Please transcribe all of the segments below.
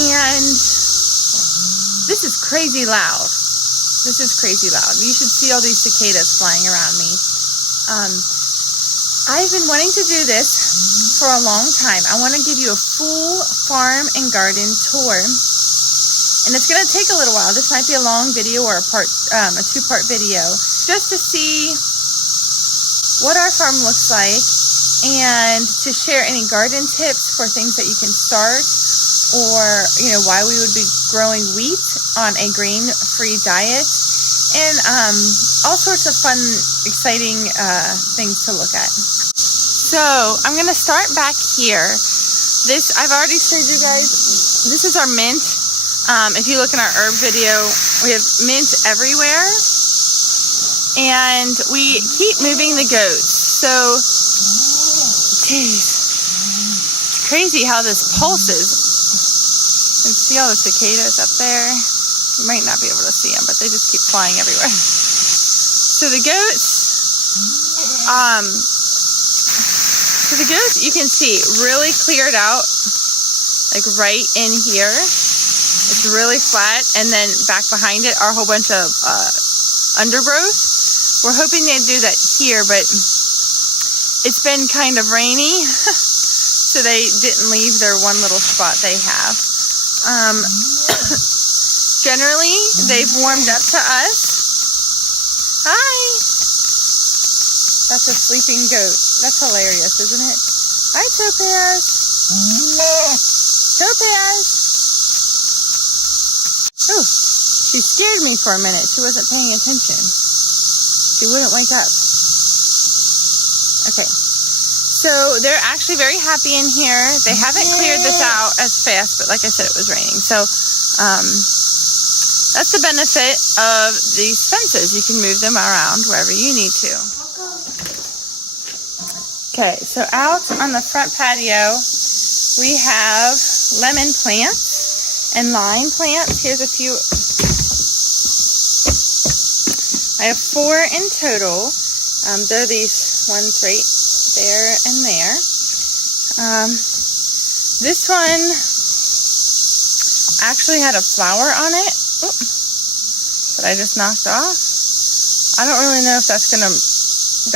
And this is crazy loud. This is crazy loud. You should see all these cicadas flying around me. I've been wanting to do this for a long time. I want to give you a full farm and garden tour. And it's going to take a little while. This might be a long video or a two-part video, just to see what our farm looks like and to share any garden tips for things that you can start, or why we would be growing wheat on a grain-free diet, and all sorts of fun, exciting things to look at. So I'm going to start back here. This I've already showed you guys. This is our mint. If you look in our herb video, we have mint everywhere, and we keep moving the goats. So, geez, it's crazy how this pulses. You can see all the cicadas up there. You might not be able to see them, but they just keep flying everywhere. So the goats, you can see really cleared out, like right in here. It's really flat, and then back behind it are a whole bunch of undergrowth. We're hoping they'd do that here, but it's been kind of rainy, so they didn't leave their one little spot they have. Generally, they've warmed up to us. Hi! That's a sleeping goat. That's hilarious, isn't it? Hi, Topaz! Topaz! Oh, she scared me for a minute. She wasn't paying attention. She wouldn't wake up. Okay. So they're actually very happy in here. They haven't cleared this out as fast, but like I said, it was raining. So that's the benefit of these fences. You can move them around wherever you need to. Okay, so out on the front patio, we have lemon plants and lime plants. Here's a few. I have 4 in total. There are these ones right there and there. This one actually had a flower on it, that I just knocked off. I don't really know if that's going to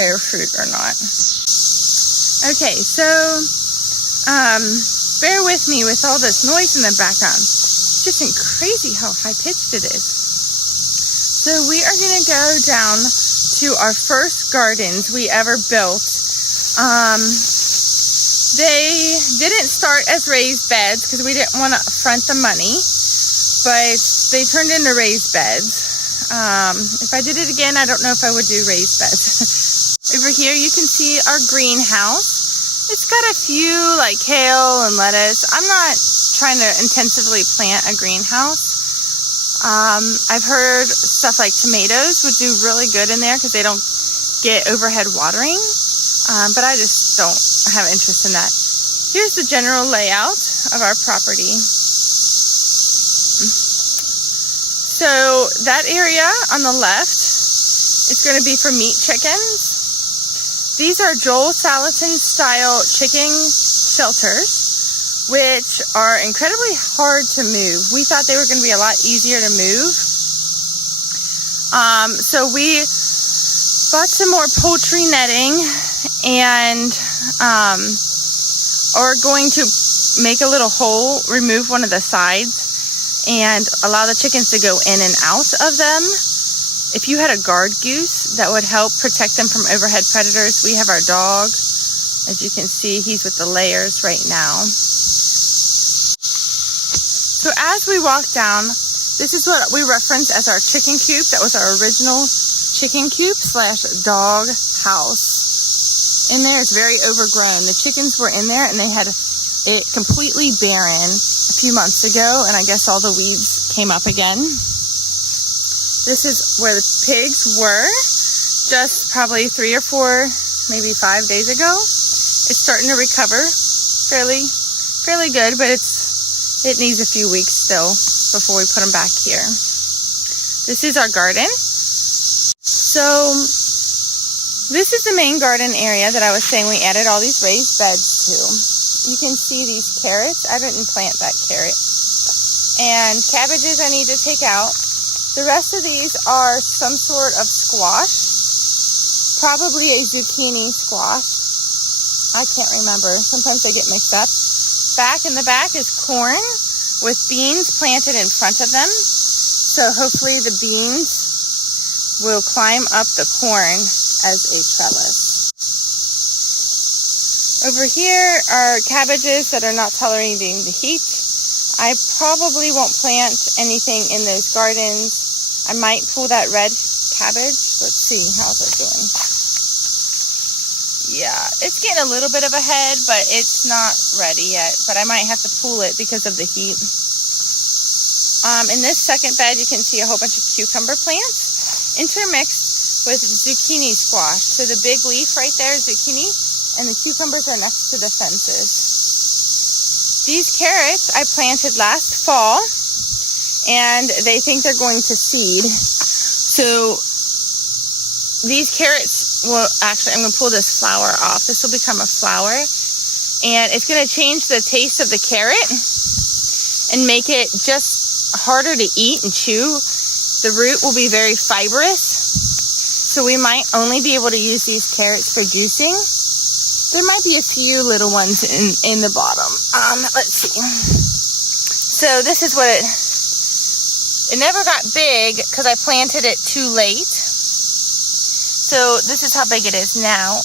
bear fruit or not. Okay, so bear with me with all this noise in the background. It's just crazy how high-pitched it is. So we are going to go down to our first gardens we ever built. They didn't start as raised beds because we didn't want to front the money, but they turned into raised beds. If I did it again, I don't know if I would do raised beds. Over here you can see our greenhouse. It's got a few like kale and lettuce. I'm not trying to intensively plant a greenhouse. I've heard stuff like tomatoes would do really good in there because they don't get overhead watering, but I just don't have interest in that. Here's the general layout of our property. So that area on the left is going to be for meat chickens. These are Joel Salatin style chicken shelters, which are incredibly hard to move. We thought they were going to be a lot easier to move. So we bought some more poultry netting and are going to make a little hole, remove one of the sides, and allow the chickens to go in and out of them. If you had a guard goose, that would help protect them from overhead predators. We have our dog. As you can see, he's with the layers right now. So as we walk down, this is what we reference as our chicken coop. That was our original chicken coop / dog house. In there, it's very overgrown. The chickens were in there and they had it completely barren a few months ago, and I guess all the weeds came up again. This is where the pigs were just probably 3 or 4, maybe 5 days ago. It's starting to recover fairly good, but it needs a few weeks still before we put them back here. This is our garden. So this is the main garden area that I was saying we added all these raised beds to. You can see these carrots. I didn't plant that carrot. and cabbages I need to take out. The rest of these are some sort of squash, probably a zucchini squash. I can't remember. Sometimes they get mixed up. Back in the back is corn with beans planted in front of them. So hopefully the beans will climb up the corn as a trellis. Over here are cabbages that are not tolerating the heat. I probably won't plant anything in those gardens. I might pull that red cabbage. Let's see, how's it doing? Yeah, it's getting a little bit of a head, but it's not ready yet. But I might have to pull it because of the heat. In this second bed, you can see a whole bunch of cucumber plants intermixed with zucchini squash. So the big leaf right there is zucchini, and the cucumbers are next to the fences. These carrots I planted last fall, and they think they're going to seed. So these carrots will actually, I'm going to pull this flower off. This will become a flower, and it's going to change the taste of the carrot and make it just harder to eat and chew. The root will be very fibrous, so we might only be able to use these carrots for juicing. There might be a few little ones in the bottom. Let's see. So this is what it never got big because I planted it too late. So this is how big it is now.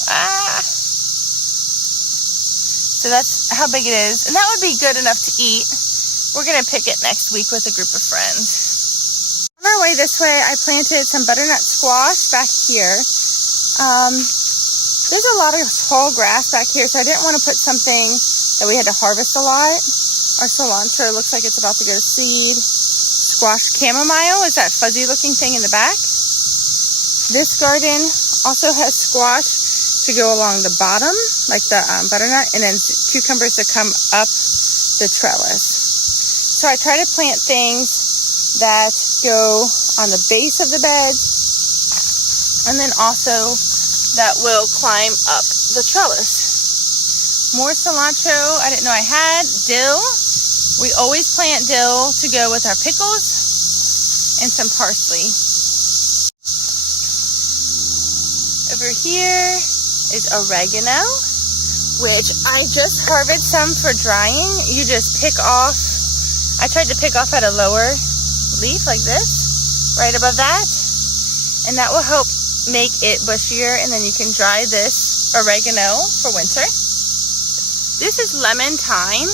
So that's how big it is. And that would be good enough to eat. We're going to pick it next week with a group of friends. On our way this way, I planted some butternut squash back here. There's a lot of tall grass back here, so I didn't want to put something that we had to harvest a lot. Our cilantro looks like it's about to go to seed. Squash chamomile is that fuzzy looking thing in the back. This garden also has squash to go along the bottom, like the butternut, and then cucumbers to come up the trellis. So I try to plant things that go on the base of the bed, and then also that will climb up the trellis. More cilantro I didn't know I had. Dill. We always plant dill to go with our pickles, and some parsley. Over here is oregano, which I just harvested some for drying. You just pick off. I tried to pick off at a lower leaf like this, right above that, and that will help make it bushier, and then you can dry this oregano for winter. This is lemon thyme.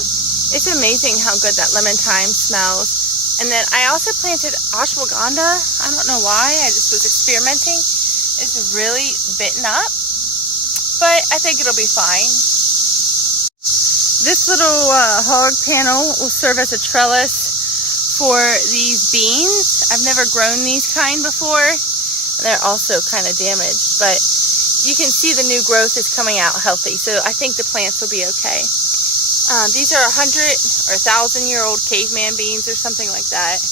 It's amazing how good that lemon thyme smells. And then I also planted ashwagandha. I don't know why, I just was experimenting. It's really bitten up, but I think it'll be fine. This little hog panel will serve as a trellis for these beans. I've never grown these kind before. They're also kind of damaged, but you can see the new growth is coming out healthy, so I think the plants will be okay. These are 100 or 1,000-year-old caveman beans or something like that.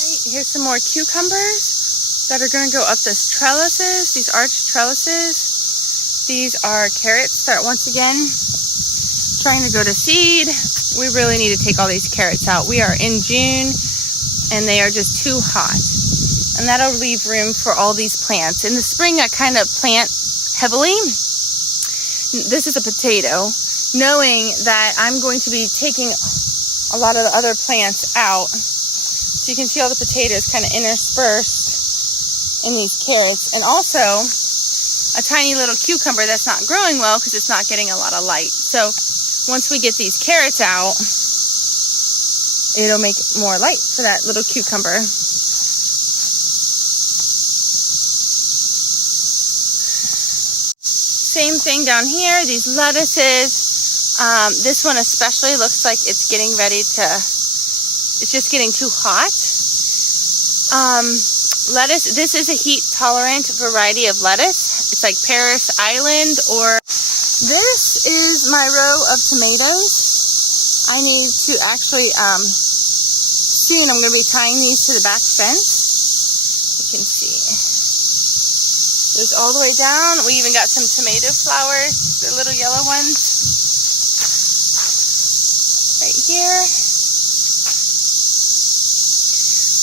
Right, here's some more cucumbers that are going to go up these trellises, these arched trellises. These are carrots that, once again, trying to go to seed. We really need to take all these carrots out. We are in June, and they are just too hot. And that'll leave room for all these plants. In the spring, I kind of plant heavily. This is a potato, knowing that I'm going to be taking a lot of the other plants out. So you can see all the potatoes kind of interspersed in these carrots. And also a tiny little cucumber that's not growing well because it's not getting a lot of light. So once we get these carrots out, it'll make more light for that little cucumber. Same thing down here, these lettuces. This one especially looks like it's getting ready to, it's just getting too hot. Lettuce, this is a heat tolerant variety of lettuce. It's like Paris Island, or this is my row of tomatoes. I need to actually, soon I'm going to be tying these to the back fence. You can see. Goes all the way down. We even got some tomato flowers, the little yellow ones. Right here.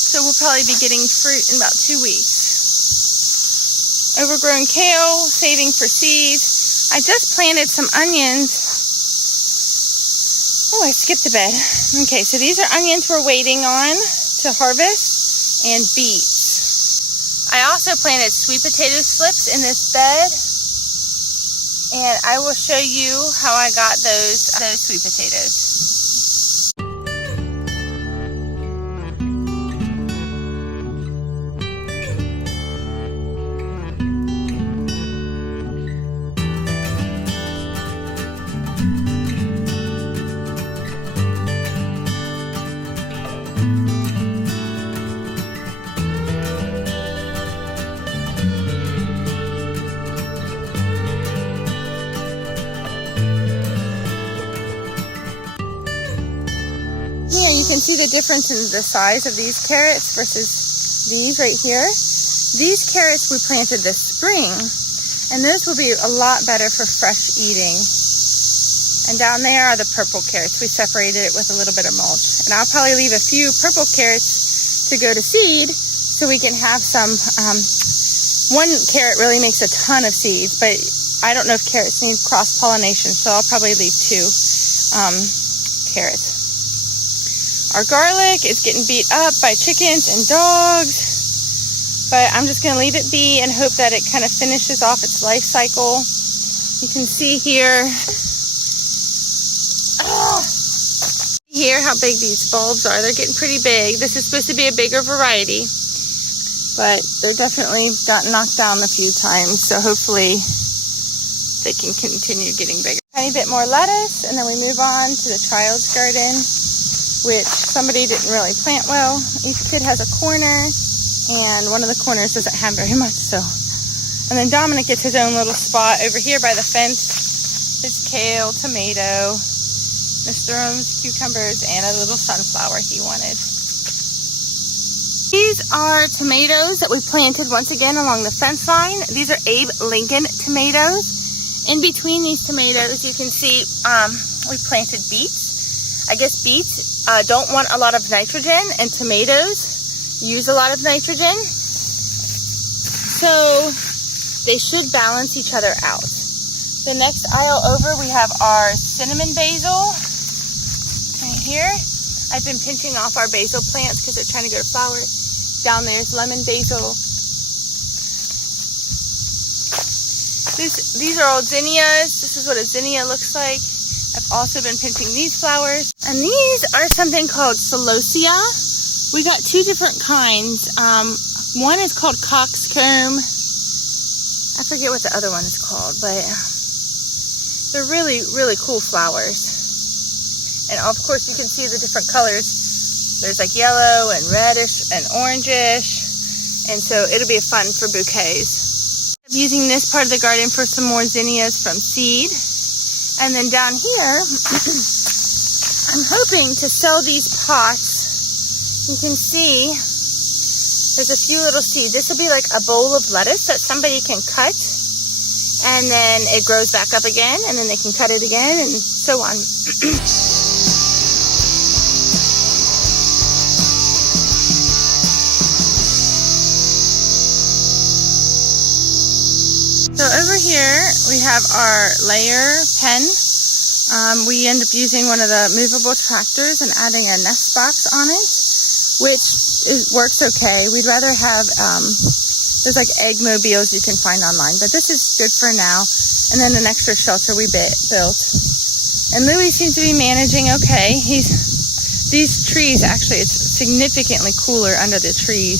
So we'll probably be getting fruit in about 2 weeks. Overgrown kale, saving for seeds. I just planted some onions. Oh, I skipped a bed. Okay, so these are onions we're waiting on to harvest, and beets. I also planted sweet potato slips in this bed, and I will show you how I got those sweet potatoes. Here you can see the difference in the size of these carrots versus these right here. These carrots we planted this spring, and those will be a lot better for fresh eating. And down there are the purple carrots. We separated it with a little bit of mulch. And I'll probably leave a few purple carrots to go to seed so we can have some. One carrot really makes a ton of seeds, but I don't know if carrots need cross-pollination, so I'll probably leave 2 carrots. Our garlic is getting beat up by chickens and dogs, but I'm just going to leave it be and hope that it kind of finishes off its life cycle. You can see here, here how big these bulbs are. They're getting pretty big. This is supposed to be a bigger variety, but they're definitely gotten knocked down a few times, so hopefully they can continue getting bigger. Tiny bit more lettuce, and then we move on to the child's garden, which somebody didn't really plant well. Each kid has a corner, and one of the corners doesn't have very much, so. And then Dominic gets his own little spot over here by the fence. His kale, tomato, Mr. Rome's cucumbers, and a little sunflower he wanted. These are tomatoes that we planted once again along the fence line. These are Abe Lincoln tomatoes. In between these tomatoes, you can see we planted beets. I guess beets don't want a lot of nitrogen, and tomatoes use a lot of nitrogen. So they should balance each other out. The next aisle over, we have our cinnamon basil right here. I've been pinching off our basil plants because they're trying to go to flower. Down there's lemon basil. These are all zinnias. This is what a zinnia looks like. I've also been pinching these flowers. And these are something called celosia. We got 2 different kinds. One is called coxcomb. I forget what the other one is called, but they're really, really cool flowers. And of course you can see the different colors. There's like yellow and reddish and orangish. And so it'll be fun for bouquets. I'm using this part of the garden for some more zinnias from seed. And then down here, I'm hoping to sell these pots. You can see there's a few little seeds. This will be like a bowl of lettuce that somebody can cut, and then it grows back up again, and then they can cut it again, and so on. So over here we have our layer pen. We end up using one of the movable tractors and adding a nest box on it, which works okay. We'd rather have, there's like egg mobiles you can find online, but this is good for now. And then an extra shelter we built. And Louis seems to be managing okay. These trees, actually, it's significantly cooler under the trees,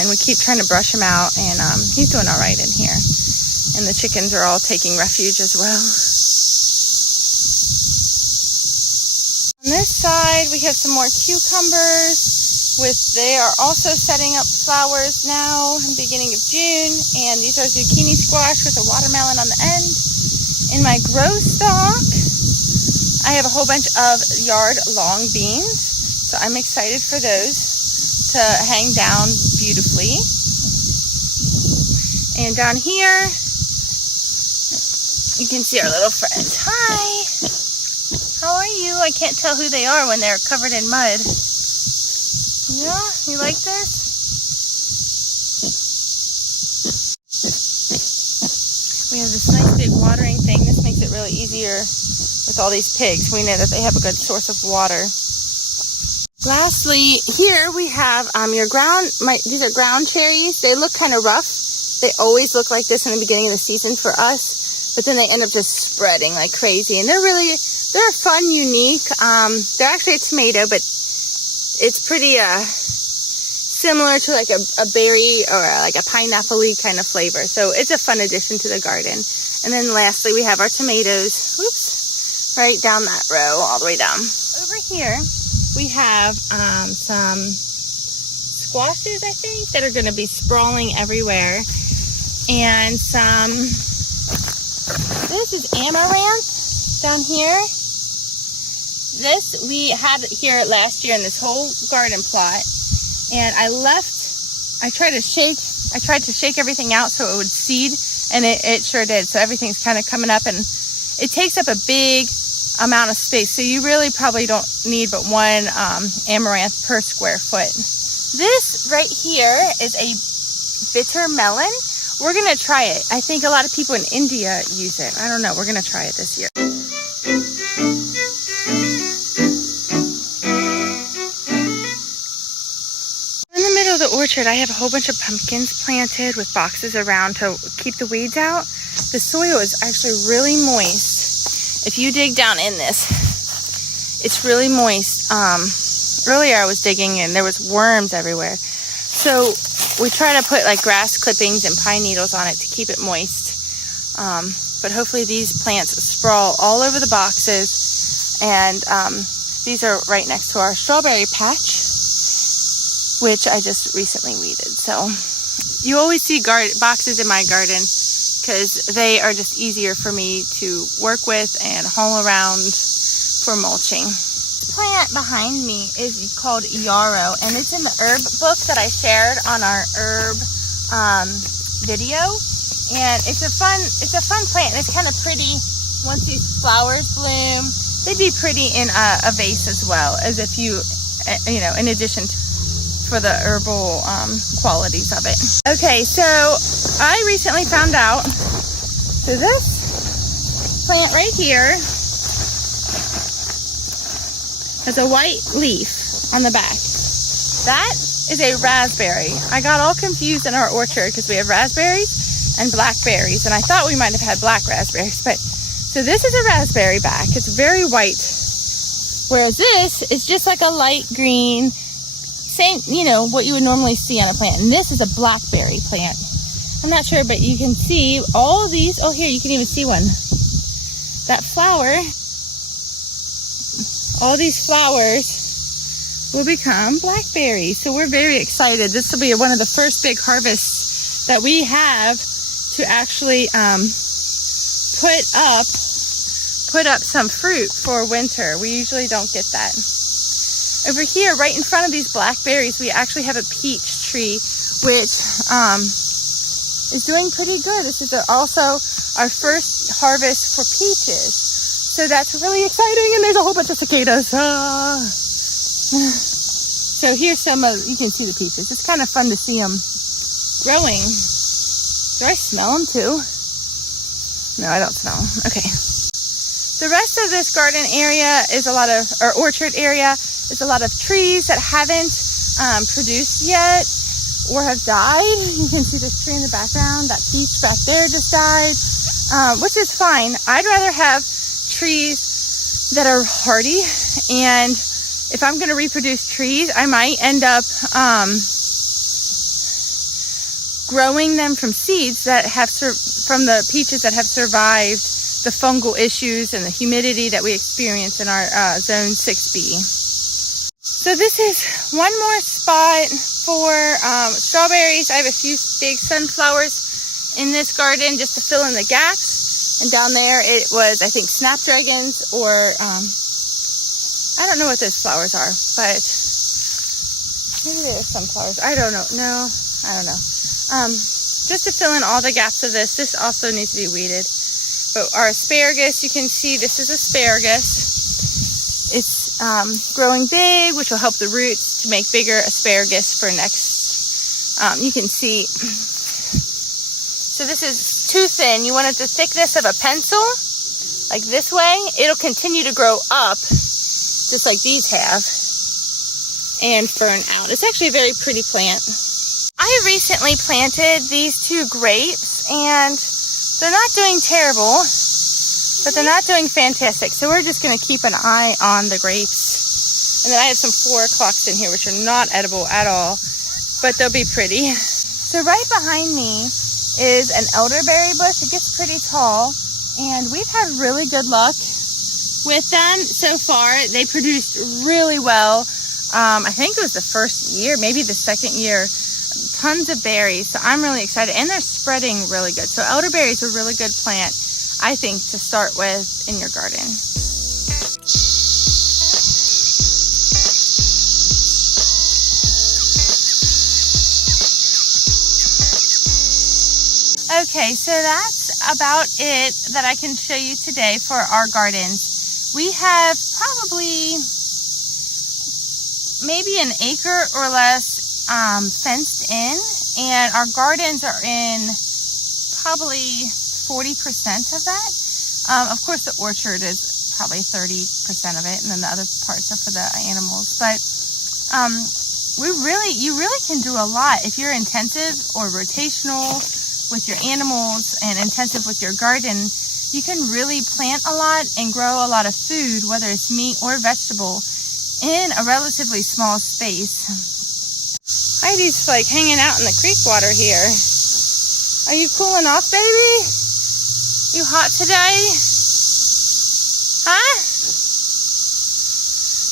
and we keep trying to brush him out, and he's doing all right in here. And the chickens are all taking refuge as well. On this side, we have some more cucumbers. They are also setting up flowers now in the beginning of June. And these are zucchini squash with a watermelon on the end. In my grow stock, I have a whole bunch of yard long beans. So I'm excited for those to hang down beautifully. And down here, you can see our little friend. Hi. How How are you? I can't tell who they are when they're covered in mud. Yeah, you like this? We have this nice big watering thing. This makes it really easier with all these pigs. We know that they have a good source of water. Lastly, here we have these are ground cherries. They look kind of rough. They always look like this in the beginning of the season for us, but then they end up just spreading like crazy. And they're fun, unique. They're actually a tomato, but it's pretty similar to like a berry or like a pineapple-y kind of flavor. So it's a fun addition to the garden. And then lastly, we have our tomatoes. Whoops, right down that row, all the way down. Over here, we have some squashes, I think, that are going to be sprawling everywhere. And this is amaranth down here. This we had here last year in this whole garden plot. And I tried to shake everything out so it would seed, and it sure did. So everything's kind of coming up, and it takes up a big amount of space. So you really probably don't need but one amaranth per square foot. This right here is a bitter melon. We're going to try it. I think a lot of people in India use it. I don't know. We're going to try it this year. In the middle of the orchard, I have a whole bunch of pumpkins planted with boxes around to keep the weeds out. The soil is actually really moist. If you dig down in this, it's really moist. Earlier I was digging and there was worms everywhere. So we try to put like grass clippings and pine needles on it to keep it moist. But hopefully these plants sprawl all over the boxes. And these are right next to our strawberry patch, which I just recently weeded. So you always see boxes in my garden because they are just easier for me to work with and haul around for mulching. This plant behind me is called yarrow, and it's in the herb book that I shared on our herb video. And it's a fun plant, and it's kind of pretty. Once these flowers bloom, they'd be pretty in a vase as well, as if you know, in addition to for the herbal qualities of it. Okay, so I recently found out, so this plant right here has a white leaf on the back. That is a raspberry. I got all confused in our orchard because we have raspberries and blackberries, and I thought we might have had black raspberries, but so this is a raspberry back. It's very white, whereas this is just like a light green, same, you know, what you would normally see on a plant. And this is a blackberry plant. I'm not sure, but you can see all of these. Oh, here, you can even see one. That flower, all these flowers will become blackberries. So we're very excited. This will be one of the first big harvests that we have to actually put up some fruit for winter. We usually don't get that. Over here, right in front of these blackberries, we actually have a peach tree, which is doing pretty good. This is also our first harvest for peaches. So that's really exciting, and there's a whole bunch of cicadas. So here's some of, you can see the peaches. It's kind of fun to see them growing. Do I smell them too? No, I don't smell them. Okay. The rest of this garden area is or orchard area, is a lot of trees that haven't produced yet or have died. You can see this tree in the background. That peach back there just died, which is fine. I'd rather have trees that are hardy, and if I'm going to reproduce trees, I might end up growing them from seeds that have from the peaches that have survived the fungal issues and the humidity that we experience in our zone 6B. So this is one more spot for strawberries. I have a few big sunflowers in this garden just to fill in the gaps. And down there it was, I think, snapdragons or I don't know what those flowers are, but maybe they're sunflowers. I don't know. No, I don't know. Just to fill in all the gaps of this. This also needs to be weeded. But our asparagus, you can see this is asparagus. It's growing big, which will help the roots to make bigger asparagus for next. You can see. So this is too thin. You want it the thickness of a pencil, like this way. It'll continue to grow up, just like these have, and fern out. It's actually a very pretty plant. I recently planted these 2 grapes, and they're not doing terrible, but they're not doing fantastic. So we're just going to keep an eye on the grapes. And then I have some 4 o'clocks in here, which are not edible at all, but they'll be pretty. So right behind me is an elderberry bush. It gets pretty tall, and we've had really good luck with them so far. They produced really well. I think it was the first year, maybe the second year. Tons of berries, so I'm really excited, and they're spreading really good. So elderberry is a really good plant, I think, to start with in your garden. Okay, so that's about it that I can show you today for our gardens. We have probably maybe an acre or less fenced in, and our gardens are in probably 40% of that. Of course, the orchard is probably 30% of it, and then the other parts are for the animals. But you really can do a lot if you're intensive or rotational with your animals and intensive with your garden. You can really plant a lot and grow a lot of food, whether it's meat or vegetable, in a relatively small space. Heidi's like hanging out in the creek water here. Are you cooling off, baby? You hot today? Huh?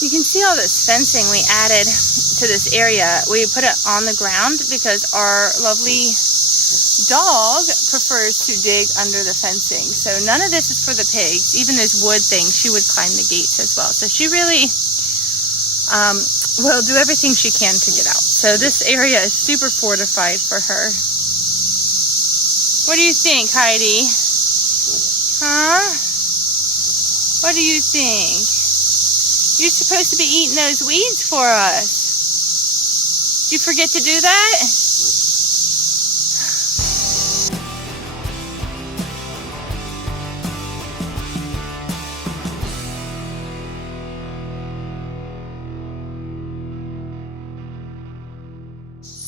You can see all this fencing we added to this area. We put it on the ground because our lovely dog prefers to dig under the fencing. So none of this is for the pigs. Even this wood thing, she would climb the gates as well. So she really will do everything she can to get out. So this area is super fortified for her. What do you think, Heidi? Huh? What do you think? You're supposed to be eating those weeds for us. Did you forget to do that?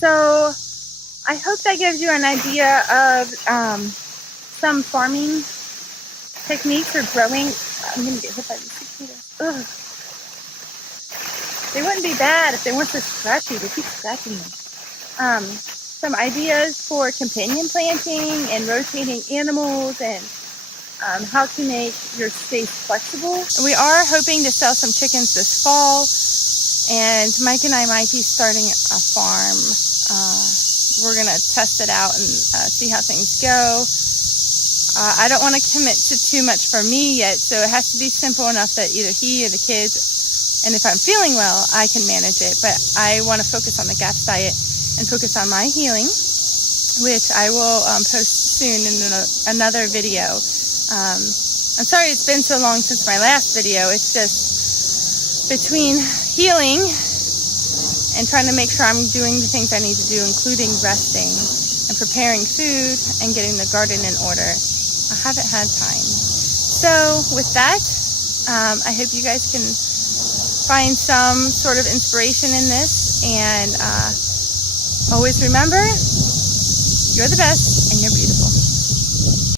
So I hope that gives you an idea of some farming techniques or growing. I'm going to get hit by these cicadas. Ugh. They wouldn't be bad if they weren't so scratchy. They keep scratching me. Some ideas for companion planting and rotating animals, and how to make your space flexible. We are hoping to sell some chickens this fall, and Mike and I might be starting a farm. We're going to test it out and see how things go. I don't want to commit to too much for me yet, so it has to be simple enough that either he or the kids, and if I'm feeling well, I can manage it. But I want to focus on the GAPS diet and focus on my healing, which I will post soon in another video. I'm sorry it's been so long since my last video. It's just between healing and trying to make sure I'm doing the things I need to do, including resting and preparing food and getting the garden in order. I haven't had time. So with that, I hope you guys can find some sort of inspiration in this, and always remember, you're the best.